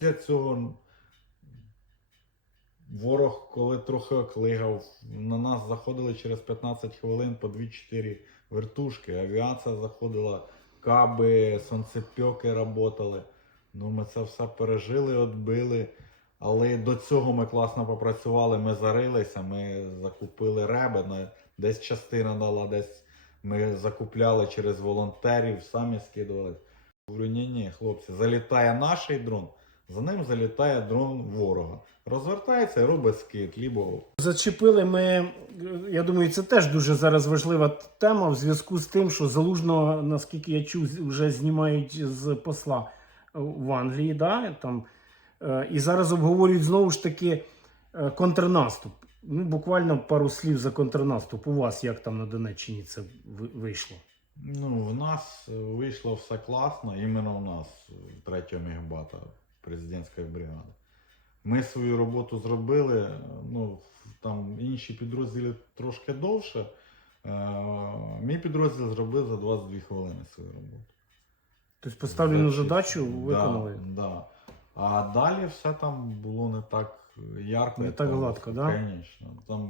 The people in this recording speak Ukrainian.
Після цього ворог, коли трохи оклигав, на нас заходили через 15 хвилин по 2-4 вертушки. Авіація заходила, каби, сонцепьоки працювали. Ну, ми це все пережили, відбили. Але до цього ми класно попрацювали, ми зарилися, ми закупили реби, десь частина дала, десь ми закупляли через волонтерів, самі скидували. Говорю, ні, ні, хлопці, залітає наш дрон, за ним залітає дрон ворога. Розвертається і робить скид, лібо Зачепили ми, я думаю, це теж дуже зараз важлива тема в зв'язку з тим, що залужного, наскільки я чув, вже знімають з посла в Англії, да? там, е, і зараз обговорюють знову ж таки е, контрнаступ. Ну, буквально пару слів за контрнаступ. У вас як там на Донеччині це вийшло? Ну, в нас е, вийшло все класно, іменно в нас, третього мігбата президентської бригади. Ми свою роботу зробили, е, ну, там інші підрозділи трошки довше. Е, Мій підрозділ зробив за 22 хвилини свою роботу. Тобто поставлену За задачу виконали. Да, да. А далі все там було не так ярко. Не так гладко, да? Звісно. Там